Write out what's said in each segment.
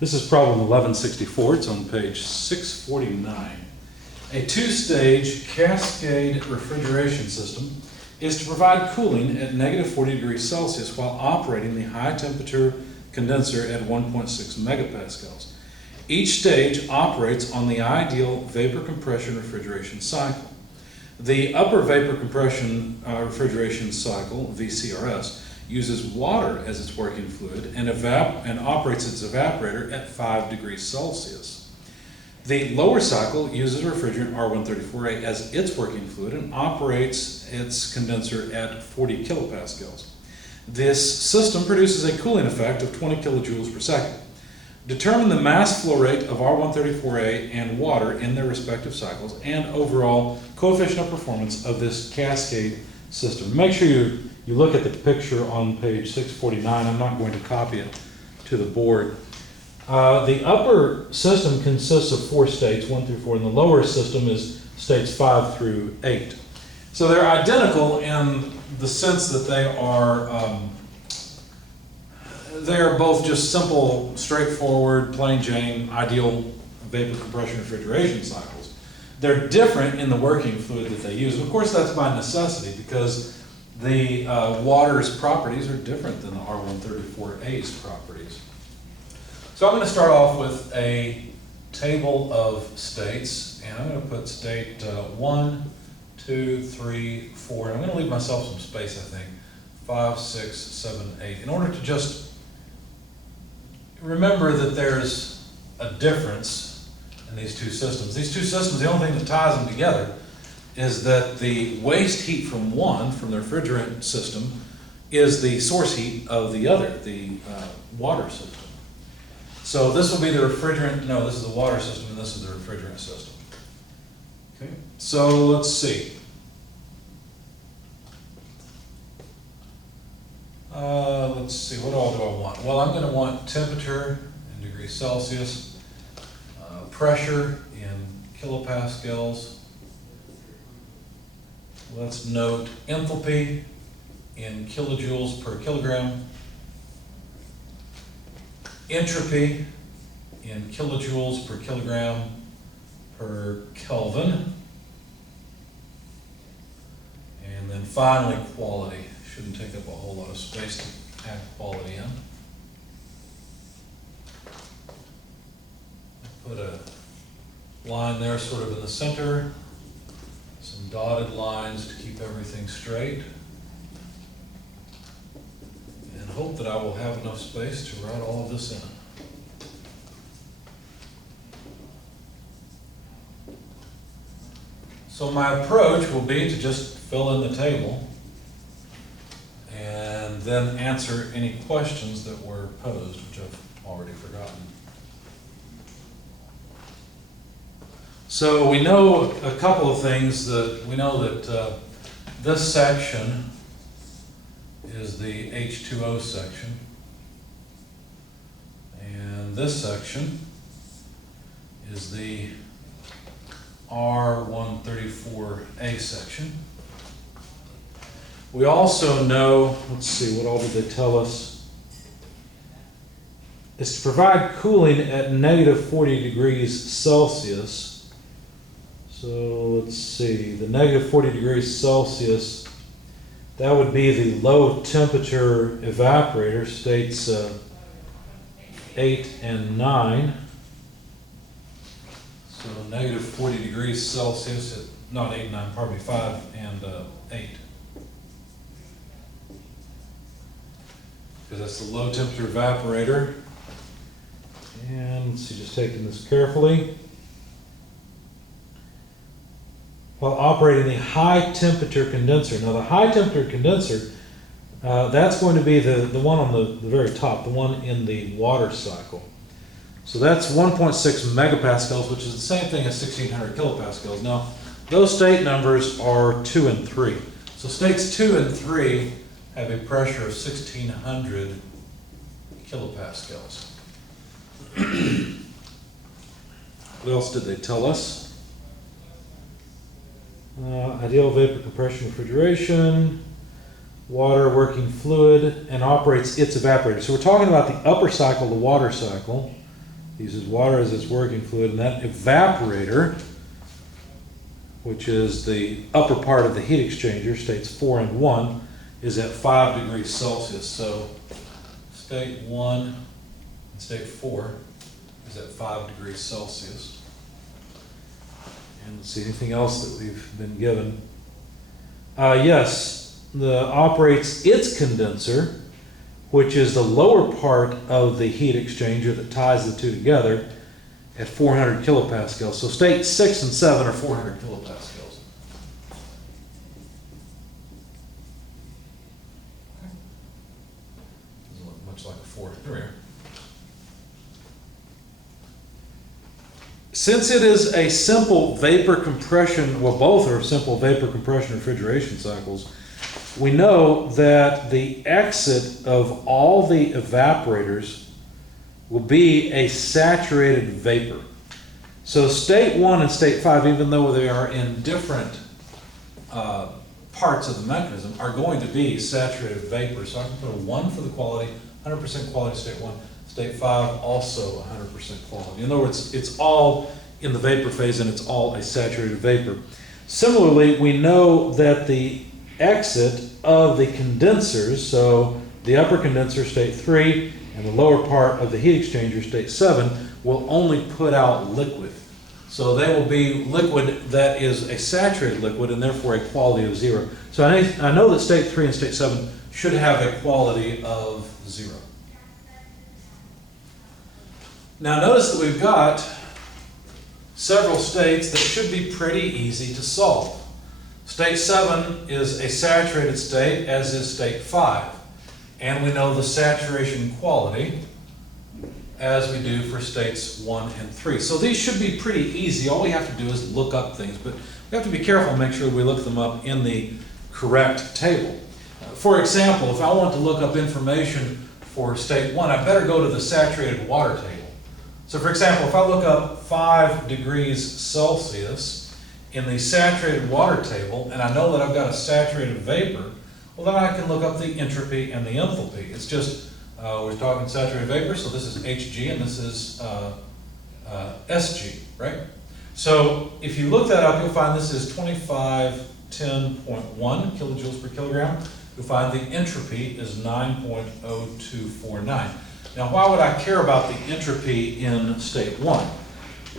This is problem 1164. It's on page 649. A two-stage cascade refrigeration system is to provide cooling at negative 40 degrees Celsius while operating the high-temperature condenser at 1.6 megapascals. Each stage operates on the ideal vapor compression refrigeration cycle. The upper vapor compression refrigeration cycle, VCRS, uses water as its working fluid and operates its evaporator at 5 degrees Celsius. The lower cycle uses refrigerant R134a as its working fluid and operates its condenser at 40 kilopascals. This system produces a cooling effect of 20 kilojoules per second. Determine the mass flow rate of R134a and water in their respective cycles and overall coefficient of performance of this cascade system. Make sure you look at the picture on page 649. I'm not going to copy it to the board. The upper system consists of 4 states, 1 through 4, and the lower system is states 5 through 8. So they're identical in the sense that they are both just simple, straightforward, plain Jane, ideal vapor compression refrigeration cycles. They're different in the working fluid that they use. And of course, that's by necessity because the water's properties are different than the R134a's properties. So I'm going to start off with a table of states, and I'm going to put state 1, 2, 3, 4, and I'm going to leave myself some space, I think, 5, 6, 7, 8, in order to just remember that there's a difference in these two systems. These two systems, the only thing that ties them together is that the waste heat from one, from the refrigerant system, is the source heat of the other, the water system. So this will be the refrigerant, no, this is the water system, and this is the refrigerant system. Okay, so let's see. Let's see, what all do I want? Well, I'm going to want temperature in degrees Celsius, pressure in kilopascals. Let's note enthalpy in kilojoules per kilogram, entropy in kilojoules per kilogram per Kelvin, and then finally quality. Shouldn't take up a whole lot of space to pack quality in. Put a line there sort of in the center, some dotted lines to keep everything straight, and hope that I will have enough space to write all of this in. So my approach will be to just fill in the table and then answer any questions that were posed, which I've already forgotten. So we know a couple of things. We know that this section is the H2O section, and this section is the R134a section. We also know, let's see, what all did they tell us? Is to provide cooling at negative 40 degrees Celsius. So let's see, the negative 40 degrees Celsius, that would be the low temperature evaporator, states 8 and 9. So negative 40 degrees Celsius, not 8 and 9, pardon me, 5 and 8. Because that's the low temperature evaporator. And let's see, just taking this carefully. While operating the high temperature condenser. Now the high temperature condenser, that's going to be the one on the very top, the one in the water cycle. So that's 1.6 megapascals, which is the same thing as 1600 kilopascals. Now those state numbers are 2 and 3. So states 2 and 3 have a pressure of 1600 kilopascals. What else did they tell us? Ideal vapor compression refrigeration, water working fluid, and operates its evaporator. So we're talking about the upper cycle, the water cycle. uses water as its working fluid, and that evaporator, which is the upper part of the heat exchanger, states 4 and 1, is at 5 degrees Celsius. So state 1 and state 4 is at 5 degrees Celsius. And let's see, anything else that we've been given? Yes, operates its condenser, which is the lower part of the heat exchanger that ties the two together, at 400 kilopascals. So state 6 and 7 are 400 kilopascals. Doesn't look much like a 4. Here we are. Since it is a simple vapor compression, well, both are simple vapor compression refrigeration cycles, we know that the exit of all the evaporators will be a saturated vapor. So state 1 and state 5, even though they are in different parts of the mechanism, are going to be saturated vapor. So I can put a 1 for the quality, 100% quality state 1. State 5 also 100% quality. In other words, it's all in the vapor phase and it's all a saturated vapor. Similarly, we know that the exit of the condensers, so the upper condenser, state 3, and the lower part of the heat exchanger, state 7, will only put out liquid. So they will be liquid that is a saturated liquid and therefore a quality of 0. So I know that state 3 and state 7 should have a quality of 0. Now notice that we've got several states that should be pretty easy to solve. State 7 is a saturated state, as is state 5. And we know the saturation quality, as we do for states 1 and 3. So these should be pretty easy. All we have to do is look up things, but we have to be careful and make sure we look them up in the correct table. For example, if I want to look up information for state 1, I better go to the saturated water table. So for example, if I look up 5 degrees Celsius in the saturated water table, and I know that I've got a saturated vapor, well then I can look up the entropy and the enthalpy. It's just, we're talking saturated vapor, so this is Hg and this is Sg, right? So if you look that up, you'll find this is 2510.1 kilojoules per kilogram. You'll find the entropy is 9.0249. Now, why would I care about the entropy in state 1?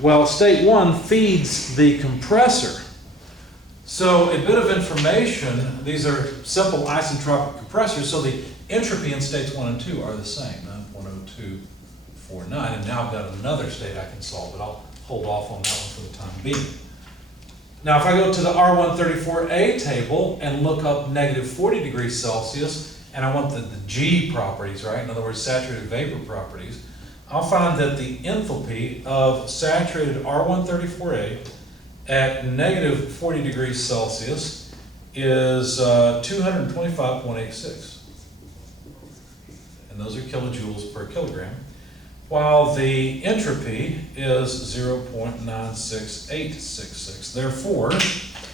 Well, state 1 feeds the compressor. So a bit of information, these are simple isentropic compressors, so the entropy in states 1 and 2 are the same, 9.0249. And now I've got another state I can solve, but I'll hold off on that one for the time being. Now, if I go to the R134a table and look up negative 40 degrees Celsius, and I want the G properties, right? In other words, saturated vapor properties, I'll find that the enthalpy of saturated R134a at negative 40 degrees Celsius is 225.86. And those are kilojoules per kilogram, while the entropy is 0.96866. Therefore,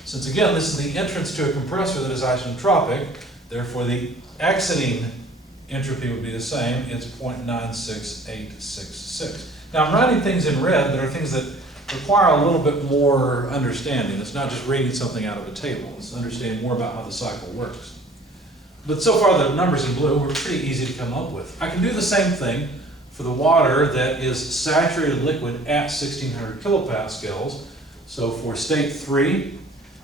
since again, this is the entrance to a compressor that is isentropic, therefore the exiting entropy would be the same. It's 0.96866. Now I'm writing things in red that are things that require a little bit more understanding. It's not just reading something out of a table. It's understanding more about how the cycle works. But so far the numbers in blue were pretty easy to come up with. I can do the same thing for the water that is saturated liquid at 1600 kilopascals. So for state 3,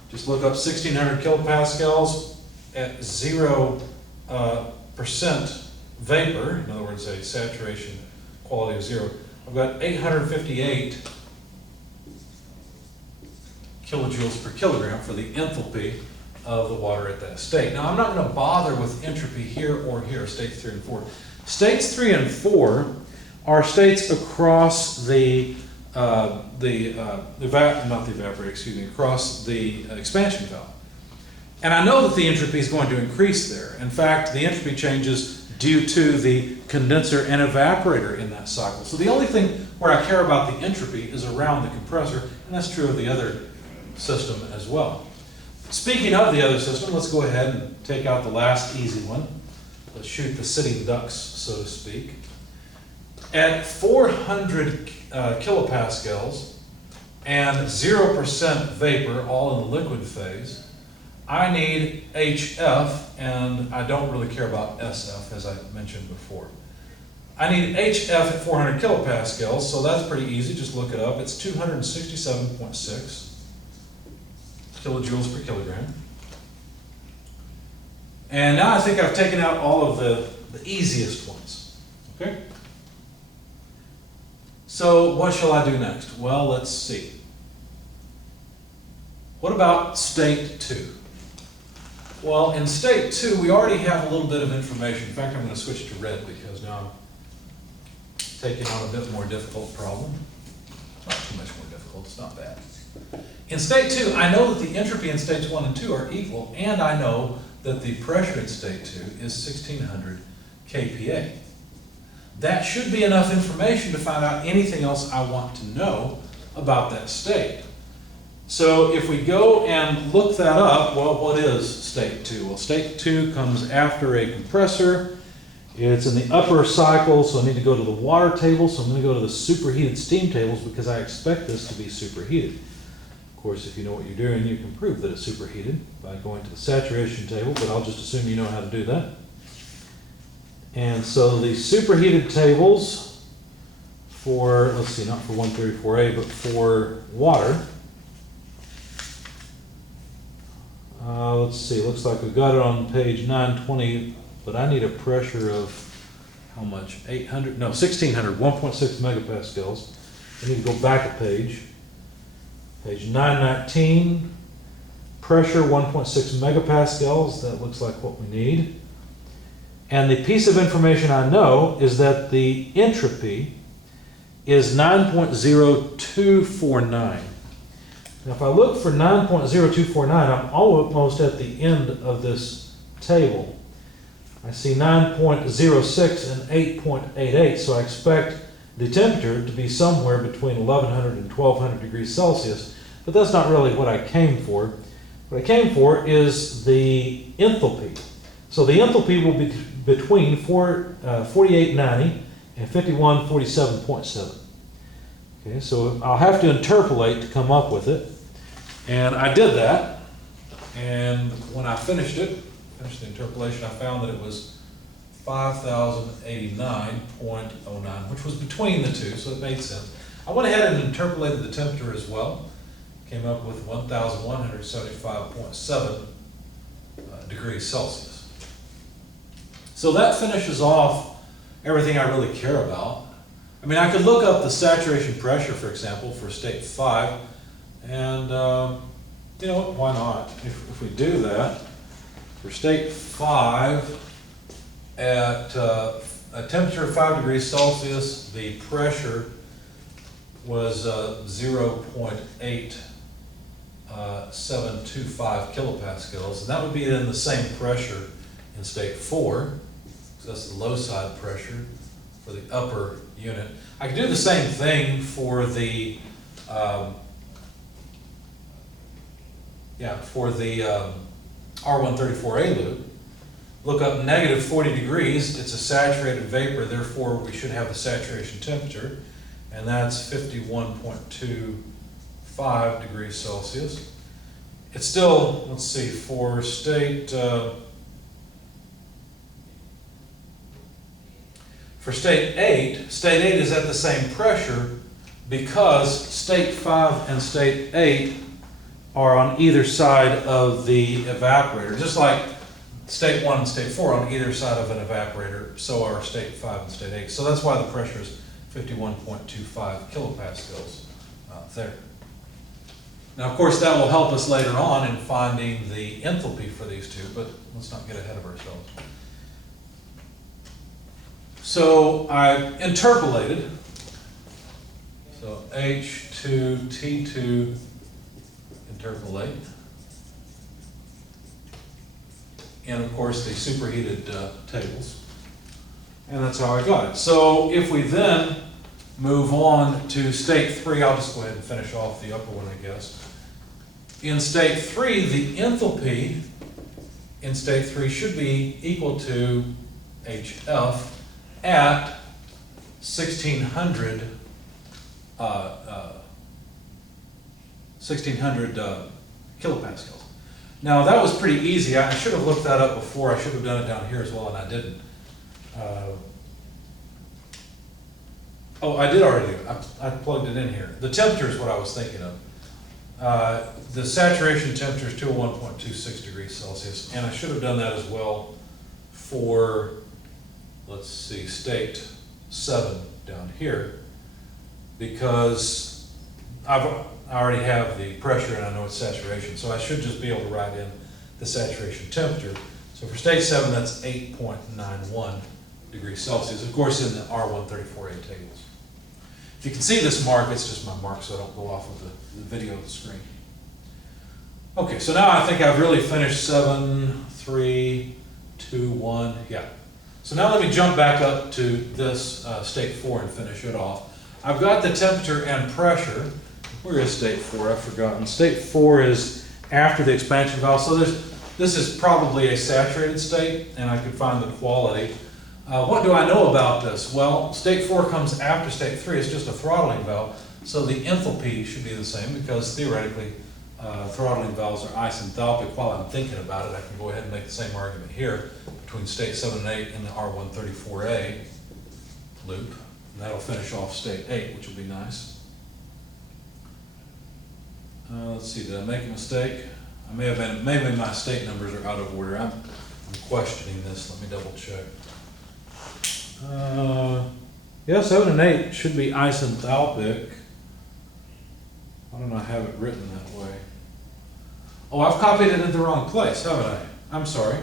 just look up 1600 kilopascals at 0% vapor, in other words, a saturation quality of 0. I've got 858 kilojoules per kilogram for the enthalpy of the water at that state. Now, I'm not going to bother with entropy here or here, states 3 and 4. States 3 and 4 are states across across the expansion valve. And I know that the entropy is going to increase there. In fact, the entropy changes due to the condenser and evaporator in that cycle. So the only thing where I care about the entropy is around the compressor, and that's true of the other system as well. Speaking of the other system, let's go ahead and take out the last easy one. Let's shoot the sitting ducks, so to speak. At 400 kilopascals and 0% vapor, all in the liquid phase, I need HF, and I don't really care about SF, as I mentioned before. I need HF at 400 kilopascals, so that's pretty easy. Just look it up. It's 267.6 kilojoules per kilogram. And now I think I've taken out all of the easiest ones. Okay? So what shall I do next? Well, let's see. What about state 2? Well, in state 2, we already have a little bit of information. In fact, I'm going to switch to red because now I'm taking on a bit more difficult problem. Not too much more difficult, it's not bad. In state 2, I know that the entropy in states 1 and 2 are equal, and I know that the pressure in state 2 is 1600 kPa. That should be enough information to find out anything else I want to know about that state. So if we go and look that up, well, what is state 2? Well, state 2 comes after a compressor. It's in the upper cycle, so I need to go to the water table, so I'm going to go to the superheated steam tables because I expect this to be superheated. Of course, if you know what you're doing, you can prove that it's superheated by going to the saturation table, but I'll just assume you know how to do that. And so the superheated tables for, let's see, not for 134a, but for water. Let's see, looks like we've got it on page 920, but I need a pressure of how much? 1600, 1.6 megapascals. I need to go back a page. Page 919, pressure 1.6 megapascals. That looks like what we need. And the piece of information I know is that the entropy is 9.0249. Now, if I look for 9.0249, I'm almost at the end of this table. I see 9.06 and 8.88, so I expect the temperature to be somewhere between 1100 and 1200 degrees Celsius, but that's not really what I came for. What I came for is the enthalpy. So the enthalpy will be between 4890 and 5147.7. Okay, so I'll have to interpolate to come up with it. And I did that, and when I finished the interpolation, I found that it was 5089.09, which was between the two, so it made sense. I went ahead and interpolated the temperature as well. Came up with 1175.7 degrees Celsius. So that finishes off everything I really care about. I mean, I could look up the saturation pressure, for example, for state 5, and you know what, why not? If we do that, for state 5, at a temperature of 5 degrees Celsius, the pressure was 0.8725 kilopascals, and that would be in the same pressure in state 4, so that's the low side pressure for the upper unit. I can do the same thing for the R134a loop. Look up negative 40 degrees, it's a saturated vapor, therefore we should have the saturation temperature, and that's 51.25 degrees Celsius. It's still, let's see, for state 8, state 8 is at the same pressure because state 5 and state 8 are on either side of the evaporator. Just like state 1 and state 4 on either side of an evaporator, so are state 5 and state 8. So that's why the pressure is 51.25 kilopascals there. Now, of course, that will help us later on in finding the enthalpy for these two, but let's not get ahead of ourselves. So I interpolated. So H2, T2, interpolate. And of course the superheated tables. And that's how I got it. So if we then move on to state 3, I'll just go ahead and finish off the upper one, I guess. In state 3, the enthalpy in state 3 should be equal to HF at 1600 kilopascals. Now that was pretty easy. I should have looked that up before. I should have done it down here as well, and I didn't. Oh, I did already do it. I plugged it in here. The temperature is what I was thinking of. The saturation temperature is 201.26 degrees Celsius, and I should have done that as well for, let's see, state 7 down here, because I already have the pressure and I know it's saturation, so I should just be able to write in the saturation temperature. So for state 7, that's 8.91 degrees Celsius, of course in the R134a tables. If you can see this mark, it's just my mark so I don't go off of the video screen. Okay, so now I think I've really finished 7, 3, 2, 1, yeah. So now let me jump back up to this state 4 and finish it off. I've got the temperature and pressure. Where is state 4? I've forgotten. State 4 is after the expansion valve. So this is probably a saturated state, and I could find the quality. What do I know about this? Well, state 4 comes after state 3. It's just a throttling valve. So the enthalpy should be the same because theoretically throttling valves are isenthalpic. While I'm thinking about it, I can go ahead and make the same argument here between state 7 and 8 in the R134a loop. And that'll finish off state 8, which will be nice. Let's see, did I make a mistake? I may have been, maybe my state numbers are out of order. I'm questioning this. Let me double check. Yeah, 7 and 8 should be isenthalpic. Why don't I have it written that way? Oh, I've copied it in the wrong place, haven't I? I'm sorry.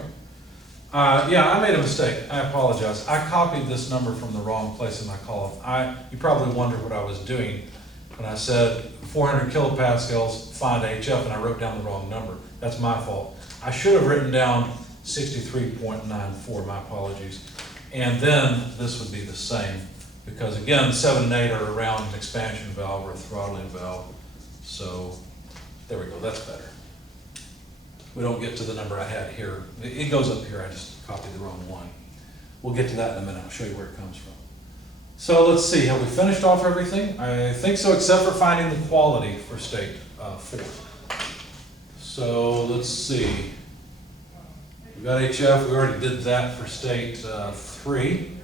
Yeah, I made a mistake. I apologize. I copied this number from the wrong place in my column. You probably wonder what I was doing when I said 400 kilopascals, find HF, and I wrote down the wrong number. That's my fault. I should have written down 63.94, my apologies. And then this would be the same, because again, 7 and 8 are around an expansion valve or a throttling valve. So there we go, that's better. We don't get to the number I had here. It goes up here, I just copied the wrong one. We'll get to that in a minute, I'll show you where it comes from. So let's see, have we finished off everything? I think so, except for finding the quality for state 4. So let's see. We got HF, we already did that for state 3.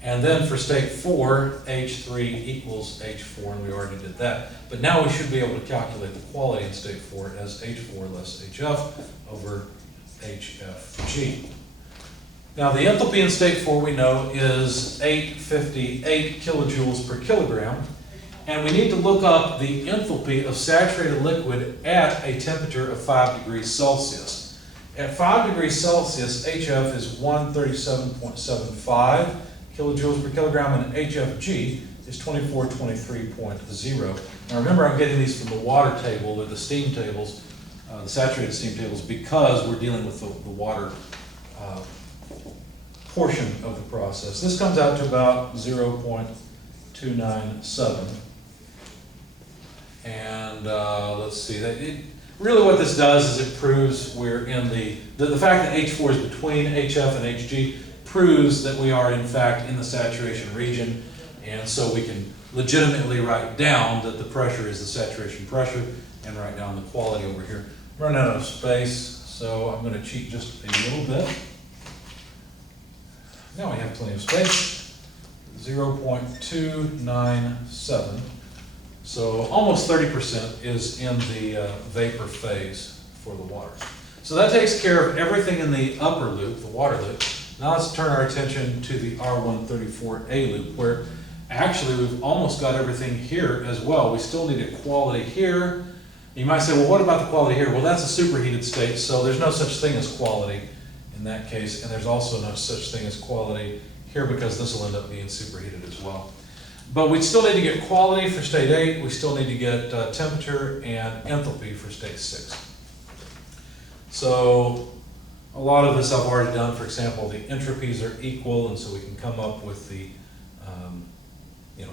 And then for state 4, H3 equals H4, and we already did that. But now we should be able to calculate the quality in state 4 as H4 less HF over HFG. Now the enthalpy in state 4 we know is 858 kilojoules per kilogram, and we need to look up the enthalpy of saturated liquid at a temperature of 5 degrees Celsius. At 5 degrees Celsius, HF is 137.75 kilojoules per kilogram, and HFG is 2423.0. Now remember, I'm getting these from the water table or the steam tables, the saturated steam tables, because we're dealing with the water portion of the process. This comes out to about 0.297. And let's see, really what this does is it proves we're in the fact that H4 is between HF and HG proves that we are in fact in the saturation region, and so we can legitimately write down that the pressure is the saturation pressure and write down the quality over here. I'm running out of space, so I'm going to cheat just a little bit. Now we have plenty of space, 0.297. So almost 30% is in the vapor phase for the water. So that takes care of everything in the upper loop, the water loop. Now let's turn our attention to the R134a loop, where actually we've almost got everything here as well. We still need a quality here. You might say, well, what about the quality here? Well, that's a superheated state, so there's no such thing as quality in that case, and there's also no such thing as quality here because this will end up being superheated as well. But we still need to get quality for state 8. We still need to get temperature and enthalpy for state 6. So a lot of this I've already done. For example, the entropies are equal, and so we can come up with the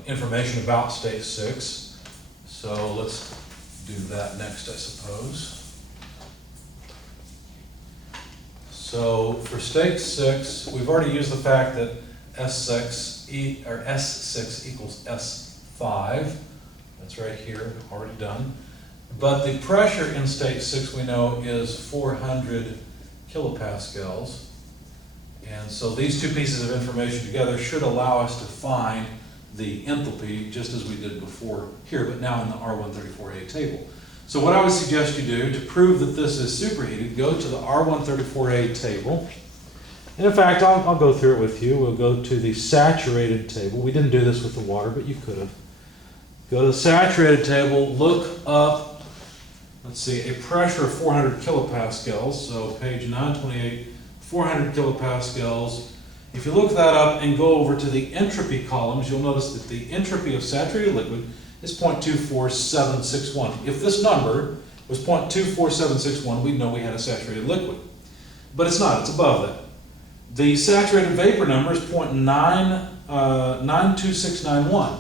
information about state 6. So let's do that next, I suppose. So for state 6, we've already used the fact that S6 equals S5. That's right here, already done. But the pressure in state 6 we know is 400 kilopascals. And so these two pieces of information together should allow us to find the enthalpy, just as we did before here, but now in the R134a table. So what I would suggest you do to prove that this is superheated, go to the R134a table. And in fact, I'll go through it with you. We'll go to the saturated table. We didn't do this with the water, but you could have. Go to the saturated table, look up, let's see, a pressure of 400 kilopascals, so page 928, 400 kilopascals. If you look that up and go over to the entropy columns, you'll notice that the entropy of saturated liquid is 0.24761. If this number was 0.24761, we'd know we had a saturated liquid. But it's not, it's above that. The saturated vapor number is 0.92691.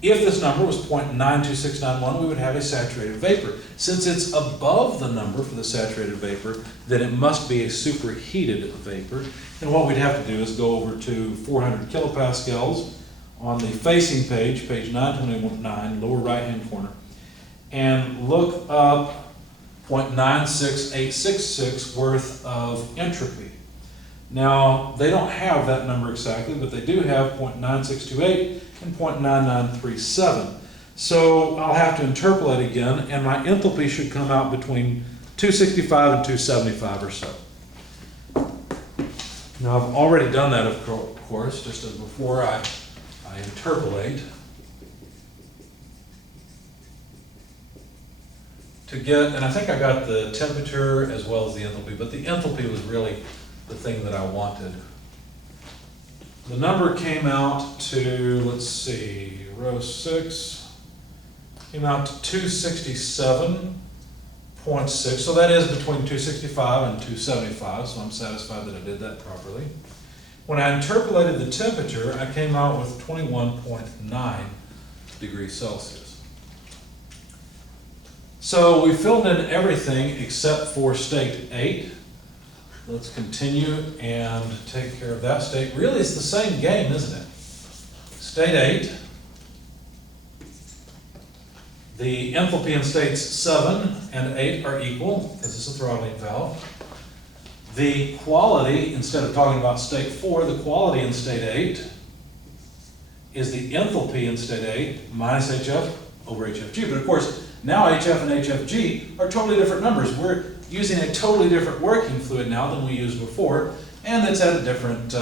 If this number was 0.92691, we would have a saturated vapor. Since it's above the number for the saturated vapor, then it must be a superheated vapor. And what we'd have to do is go over to 400 kilopascals on the facing page, page 929, lower right-hand corner, and look up 0.96866 worth of entropy. Now, they don't have that number exactly, but they do have 0.9628 and 0.9937. So I'll have to interpolate again, and my enthalpy should come out between 265 and 275 or so. Now, I've already done that, of course, just as before I interpolate. To get, and I think I got the temperature as well as the enthalpy, but the enthalpy was really the thing that I wanted. The number came out to, let's see, row 6, came out to 267.6, so that is between 265 and 275, so I'm satisfied that I did that properly. When I interpolated the temperature, I came out with 21.9 degrees Celsius. So we filled in everything except for state 8. Let's continue and take care of that state. Really, it's the same game, isn't it? State 8. The enthalpy in states 7 and 8 are equal, because it's a throttling valve. The quality, instead of talking about state 4, the quality in state 8 is the enthalpy in state 8 minus HF over HFG. But of course, now HF and HFG are totally different numbers. We're using a totally different working fluid now than we used before, and it's at a different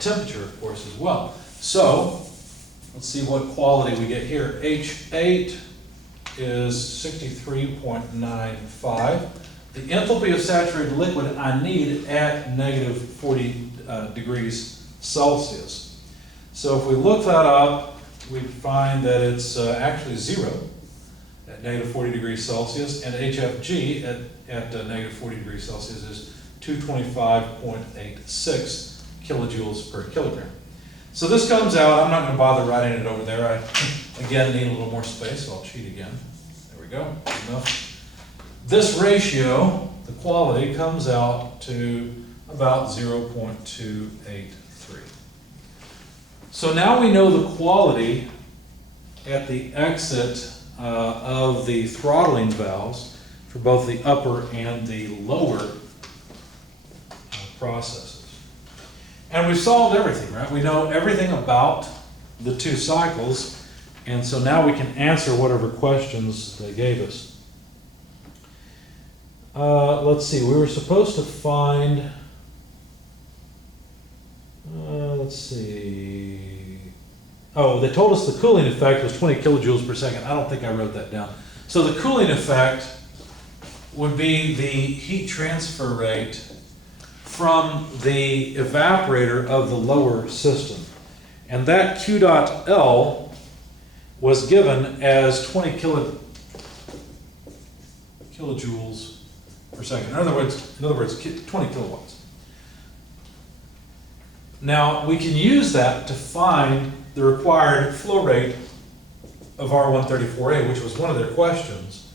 temperature, of course, as well. So, let's see what quality we get here. H8 is 63.95. The enthalpy of saturated liquid I need at negative 40 degrees Celsius. So if we look that up, we find that it's actually 0 at negative 40 degrees Celsius, and HFG at negative 40 degrees Celsius is 225.86 kilojoules per kilogram. So this comes out, I'm not going to bother writing it over there. I, again, need a little more space, so I'll cheat again. There we go, enough. This ratio, the quality, comes out to about 0.283. So now we know the quality at the exit of the throttling valves for both the upper and the lower processes. And we've solved everything, right? We know everything about the two cycles, and so now we can answer whatever questions they gave us. Let's see, we were supposed to find, let's see, oh, they told us the cooling effect was 20 kilojoules per second. I don't think I wrote that down. So the cooling effect would be the heat transfer rate from the evaporator of the lower system. And that Q dot L was given as 20 kilojoules per second. In other words, 20 kilowatts. Now, we can use that to find the required flow rate of R134a, which was one of their questions,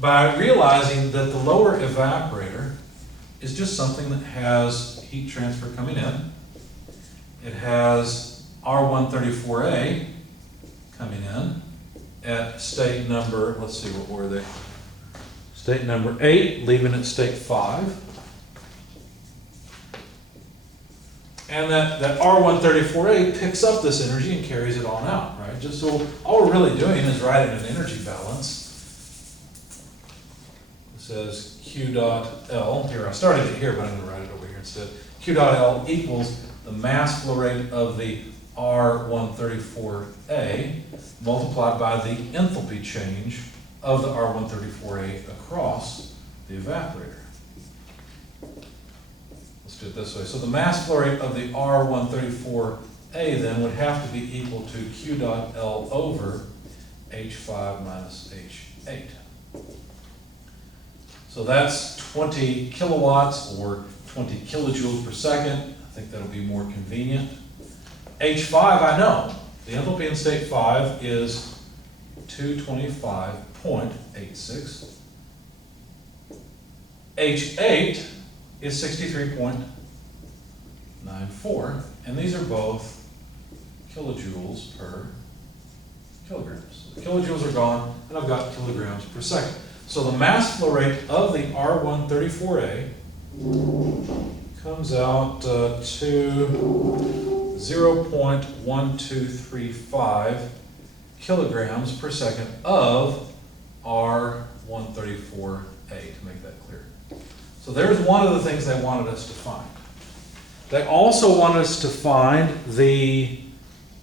by realizing that the lower evaporator is just something that has heat transfer coming in, it has R134a coming in at state number, let's see, what were they? State number 8, leaving at state 5. And that R134a picks up this energy and carries it on out, right? Just so all we're really doing is writing an energy balance. It says Q dot L, here I started it here, but I'm going to write it over here instead. Q dot L equals the mass flow rate of the R134a multiplied by the enthalpy change of the R134a across the evaporator. Let's do it this way. So the mass flow rate of the R134a then would have to be equal to Q dot L over H5 minus H8. So that's 20 kilowatts or 20 kilojoules per second. I think that'll be more convenient. H5, I know. The enthalpy in state 5 is 225.86. H8 is 63.94, and these are both kilojoules per kilograms. The kilojoules are gone, and I've got kilograms per second. So the mass flow rate of the R134a comes out to 0.1235 kilograms per second of R134a, to make that clear. So there's one of the things they wanted us to find. They also wanted us to find the,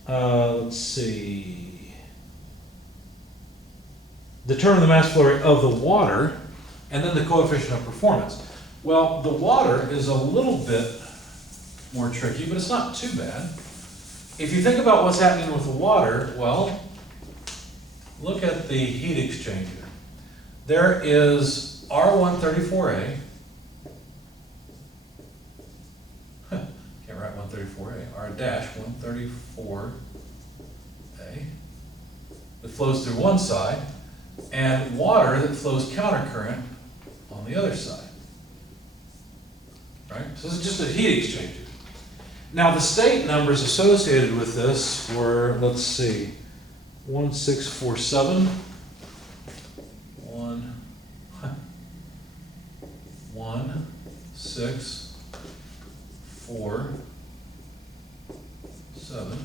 let's see, determine the mass flow rate of the water, and then the coefficient of performance. Well, the water is a little bit more tricky, but it's not too bad. If you think about what's happening with the water, well, look at the heat exchanger. There is R134a. Can't write 134a. R-134a that flows through one side, and water that flows countercurrent on the other side. Right? So this is just a heat exchanger. Now the state numbers associated with this were, let's see, 1647, 1647.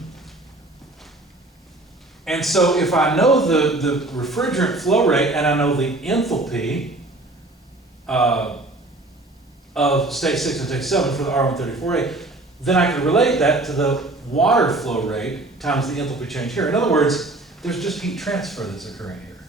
And so if I know the refrigerant flow rate and I know the enthalpy of state 6 and state 7 for the R134a, then I can relate that to the water flow rate times the enthalpy change here. In other words, there's just heat transfer that's occurring here.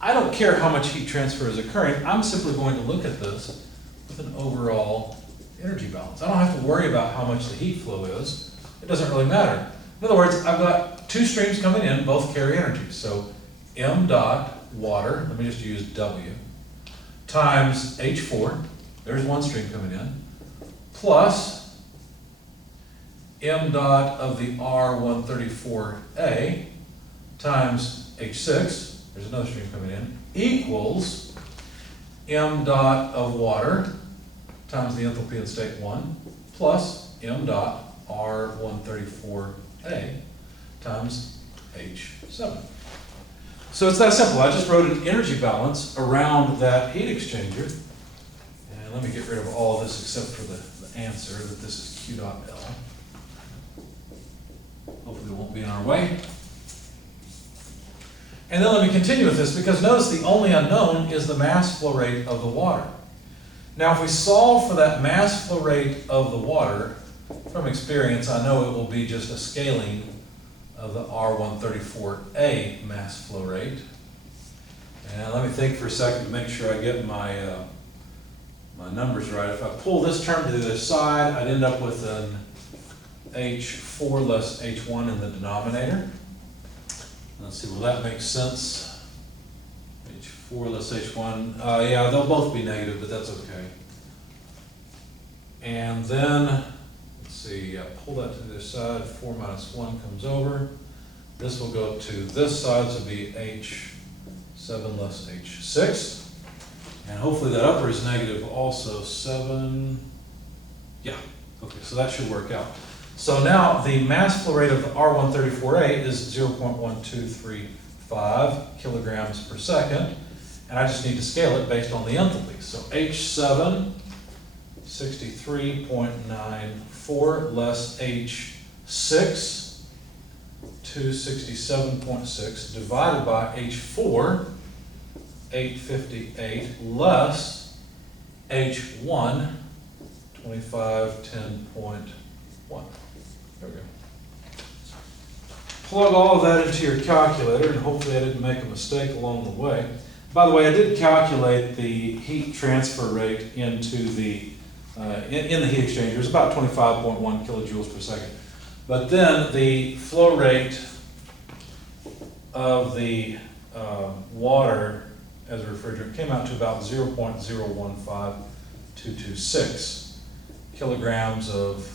I don't care how much heat transfer is occurring. I'm simply going to look at this with an overall energy balance. I don't have to worry about how much the heat flow is. It doesn't really matter. In other words, I've got two streams coming in, both carry energy. So m dot water, let me just use W, times H4, there's one stream coming in, plus m dot of the R134a times H6, there's another stream coming in, equals m dot of water times the enthalpy in state 1 plus m dot R134a times H7. So it's that simple. I just wrote an energy balance around that heat exchanger. And let me get rid of all of this except for the answer that this is Q dot L. Hopefully it won't be in our way. And then let me continue with this, because notice the only unknown is the mass flow rate of the water. Now if we solve for that mass flow rate of the water, from experience I know it will be just a scaling of the R134a mass flow rate. And let me think for a second to make sure I get my my numbers right. If I pull this term to the other side, I'd end up with an H4 less H1 in the denominator. Let's see, will that make sense? H4 less H1. Yeah, they'll both be negative, but that's okay. And then, let's see, pull that to the other side. 4 minus 1 comes over. This will go to this side, so it'll be H7 less H6. And hopefully that upper is negative also. 7, yeah, okay, so that should work out. So now the mass flow rate of the R134a is 0.1235 kilograms per second, and I just need to scale it based on the enthalpy. So H7, 63.94 less H6, 267.6 divided by H4, 858 less H1, 2510.1. There we go. Plug all of that into your calculator, and hopefully I didn't make a mistake along the way. By the way, I did calculate the heat transfer rate into the in the heat exchanger. It's about 25.1 kilojoules per second. But then the flow rate of the water as a refrigerant came out to about 0.015226 kilograms of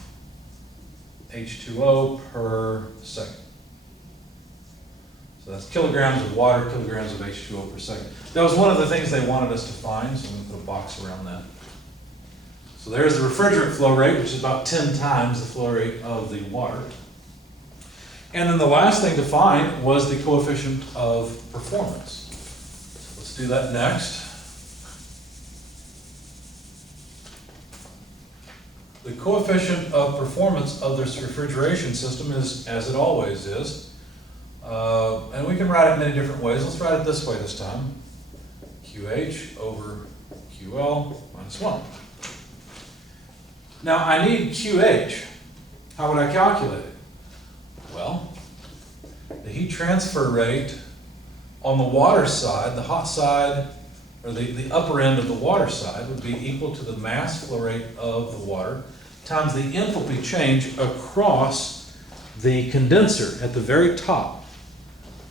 H2O per second. So that's kilograms of water, kilograms of H2O per second. That was one of the things they wanted us to find, so I'm going to put a box around that. So there's the refrigerant flow rate, which is about 10 times the flow rate of the water. And then the last thing to find was the coefficient of performance. So let's do that next. The coefficient of performance of this refrigeration system is, as it always is, and we can write it many different ways. Let's write it this way this time. QH over QL minus 1. Now I need QH. How would I calculate it? Well, the heat transfer rate on the water side, the hot side, or the upper end of the water side would be equal to the mass flow rate of the water times the enthalpy change across the condenser at the very top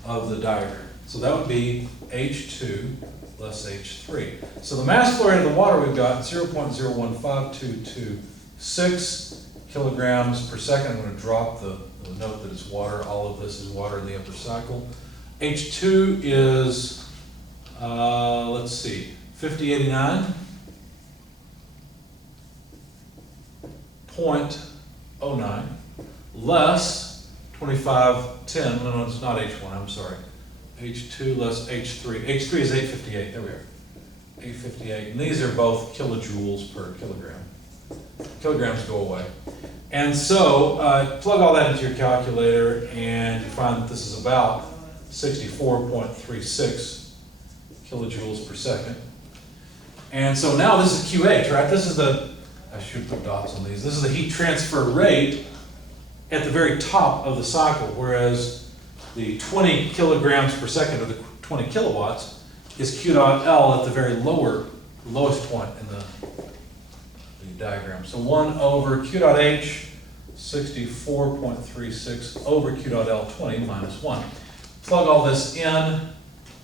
of the diagram. So that would be H2 less H3. So the mass flow rate of the water we've got 0.015226 kilograms per second. I'm going to drop the note that it's water. All of this is water in the upper cycle. H2 is, let's see, 5089.09 less 2510. No, it's not H1, I'm sorry. H2 less H3. H3 is 858. There we are. 858. And these are both kilojoules per kilogram. Kilograms go away. And so plug all that into your calculator, and you find that this is about 64.36 kilojoules per second. And so now this is QH, right? This is the, I should put dots on these. This is the heat transfer rate at the very top of the cycle, whereas the 20 kilograms per second, or the 20 kilowatts, is Q dot L at the very lowest point in the diagram. So 1 over Q dot H, 64.36 over Q dot L, 20 minus 1. Plug all this in. I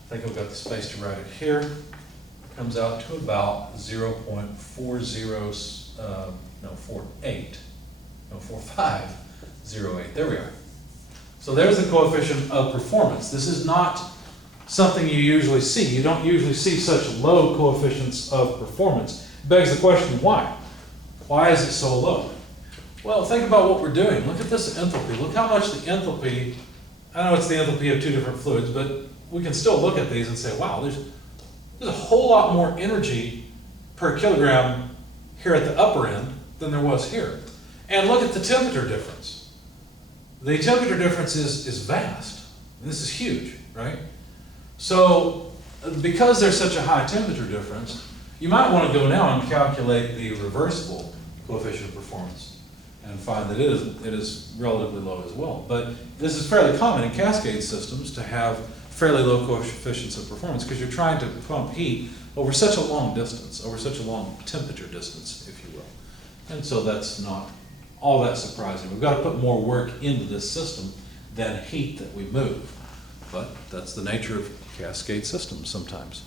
think I've got the space to write it here. It comes out to about 4508. There we are. So there's the coefficient of performance. This is not something you usually see. You don't usually see such low coefficients of performance. It begs the question, why? Why is it so low? Well, think about what we're doing. Look at this enthalpy. Look how much the enthalpy, I know it's the enthalpy of two different fluids, but we can still look at these and say, wow, there's a whole lot more energy per kilogram here at the upper end than there was here. And look at the temperature difference. The temperature difference is vast. This is huge, right? So because there's such a high temperature difference, you might want to go now and calculate the reversible coefficient of performance and find that it is relatively low as well. But this is fairly common in cascade systems to have fairly low coefficients of performance because you're trying to pump heat over such a long distance, over such a long temperature distance, if you will. And so that's not all that surprising. We've got to put more work into this system than heat that we move. But that's the nature of cascade systems sometimes.